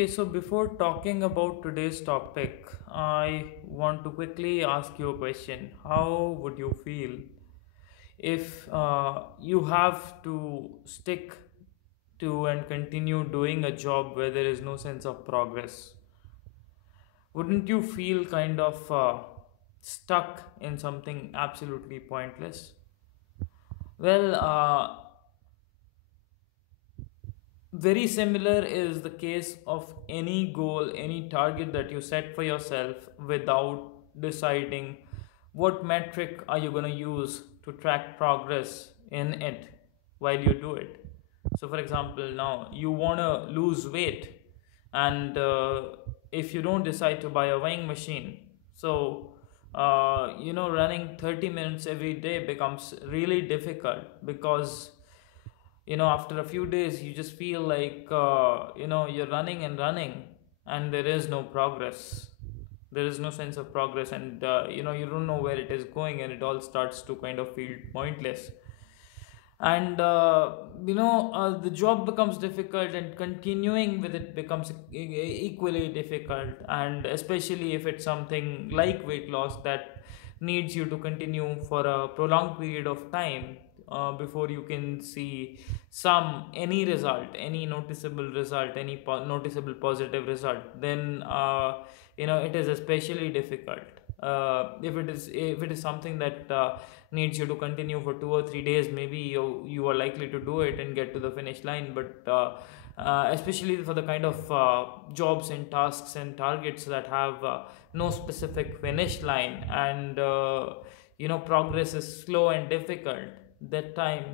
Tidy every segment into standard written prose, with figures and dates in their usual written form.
Okay, so before talking about today's topic, I want to quickly ask you a question. How would you feel if you have to stick to and continue doing a job where there is no sense of progress? Wouldn't you feel kind of stuck in something absolutely pointless? Well, very similar is the case of any goal, any target that you set for yourself without deciding what metric are you going to use to track progress in it while you do it. So, for example, now you want to lose weight, and if you don't decide to buy a weighing machine, so running 30 minutes every day becomes really difficult because after a few days you just feel like you're running and running and there is no progress, there is no sense of progress, and you don't know where it is going, and it all starts to kind of feel pointless. And the job becomes difficult, and continuing with it becomes equally difficult, and especially if it's something like weight loss that needs you to continue for a prolonged period of time before you can see any result, any noticeable result, any noticeable positive result, then it is especially difficult. If it is something that needs you to continue for 2 or 3 days, maybe you are likely to do it and get to the finish line. But especially for the kind of jobs and tasks and targets that have no specific finish line, and progress is slow and difficult, that time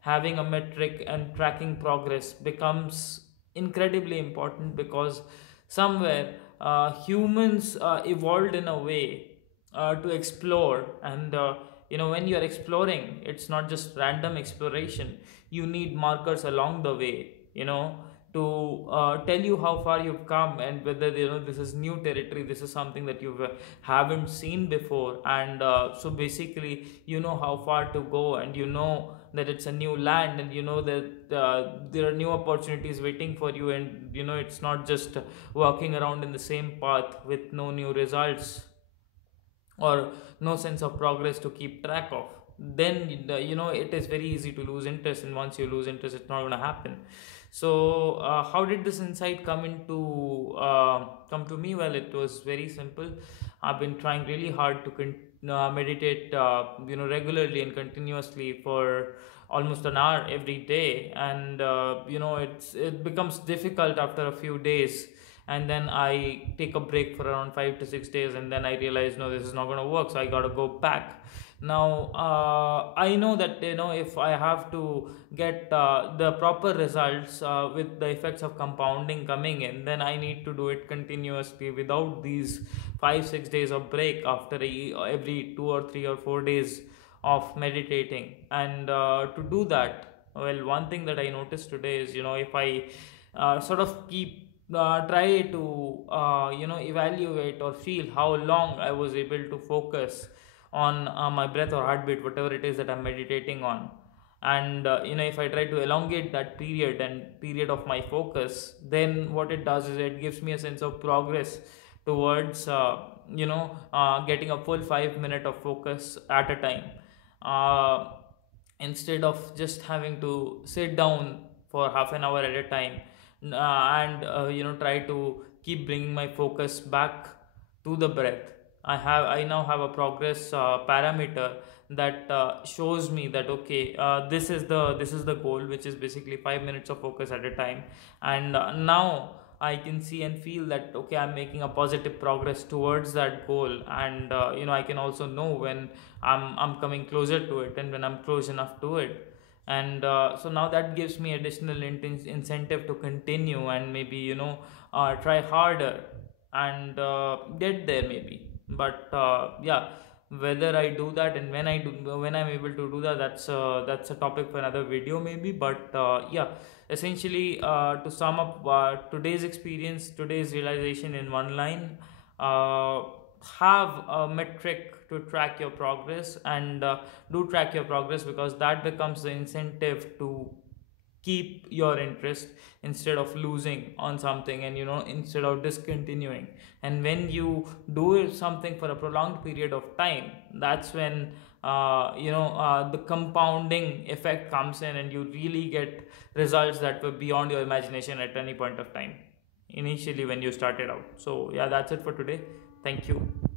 having a metric and tracking progress becomes incredibly important, because somewhere humans evolved in a way to explore. And when you are exploring, it's not just random exploration. You need markers along the way, to tell you how far you've come, and whether this is new territory, this is something that you haven't seen before. And so basically how far to go, and that it's a new land, and that there are new opportunities waiting for you, and it's not just walking around in the same path with no new results or no sense of progress to keep track of. Then it is very easy to lose interest, and once you lose interest, it's not going to happen. So how did this insight come to me? Well, it was very simple. I've been trying really hard to meditate regularly and continuously for almost an hour every day, and it becomes difficult after a few days, and then I take a break for around 5 to 6 days, and then I realize, no, this is not going to work, so I got to go back. Now I know that if I have to get the proper results with the effects of compounding coming in, then I need to do it continuously without these 5 6 days of break after every 2 or 3 or 4 days of meditating. And to do that, well, one thing that I noticed today is, if I sort of keep try to evaluate or feel how long I was able to focus on my breath or heartbeat, whatever it is that I'm meditating on. And if I try to elongate that period of my focus, then what it does is it gives me a sense of progress towards getting a full 5 minute of focus at a time, uh, instead of just having to sit down for half an hour at a time, and try to keep bringing my focus back to the breath. I now have a progress parameter that shows me that, okay, this is the goal, which is basically 5 minutes of focus at a time. And now I can see and feel that, okay, I'm making a positive progress towards that goal. And I can also know when I'm coming closer to it, and when I'm close enough to it. And so now that gives me additional incentive to continue, and maybe try harder and get there maybe. But yeah, whether I do that, and when I'm able to do that, that's a topic for another video maybe. But yeah, essentially, to sum up today's experience, today's realization in one line, uh, have a metric to track your progress, and do track your progress, because that becomes the incentive to keep your interest instead of losing on something, and instead of discontinuing. And when you do something for a prolonged period of time, that's when the compounding effect comes in, and you really get results that were beyond your imagination at any point of time initially when you started out. So yeah, that's it for today. Thank you.